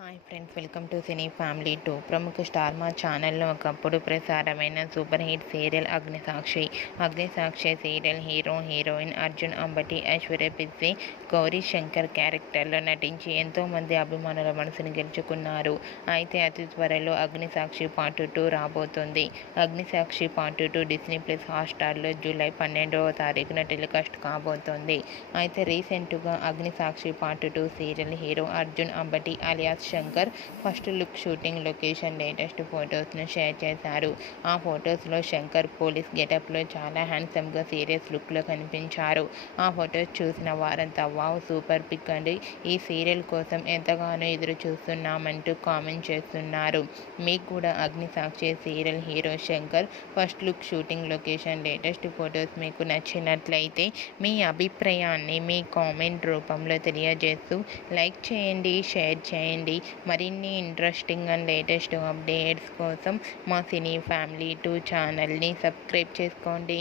Hi friends, welcome to cine family 2. ప్రముఖ star Maa ఛానల్లో ఒకప్పుడు ప్రసారమైన super hit serial Agnisakshi serial heroine Arjun Ambati, Aishwarya Pissay, Gauri Shankar క్యారెక్టర్లో నటించి ఎంతోమంది అభిమానుల మనసుని గెలుచుకున్నారు. అయితే అతి త్వరలో అగ్నిసాక్షి పార్ట్ 2 రాబోతుంది. అగ్నిసాక్షి పార్ట్ 2 డిస్నీ ప్లస్ హాట్‌స్టార్లో జూలై 12వ తారీఖున టెలికాస్ట్ కాబోతోంది. అయితే రీసెంట్గా Agnisakshi part 2 serial hero Arjun Ambati alias Shankar first look shooting location latest ఫొటోస్ను షేర్ చేశారు. ఆ ఫొటోస్లో శంకర్ పోలీస్ గెటప్లో చాలా హ్యాండ్సమ్గా సీరియస్ లుక్లో కనిపించారు. ఆ ఫొటోస్ చూసిన వారంతా వావ్, సూపర్ పిక్ అండి, ఈ సీరియల్ కోసం ఎంతగానో ఎదురు చూస్తున్నామంటూ కామెంట్ చేస్తున్నారు. మీకు కూడా Agnisakshi serial hero Shankar first look shooting location latest photos మీకు నచ్చినట్లయితే మీ అభిప్రాయాన్ని మీ కామెంట్ రూపంలో తెలియజేస్తూ లైక్ చేయండి, షేర్ చేయండి. మరిన్ని ఇంట్రెస్టింగ్ అండ్ లేటెస్ట్ అప్డేట్స్ కోసం మా సినీ ఫ్యామిలీ 2 ఛానల్ని సబ్స్క్రైబ్ చేసుకోండి.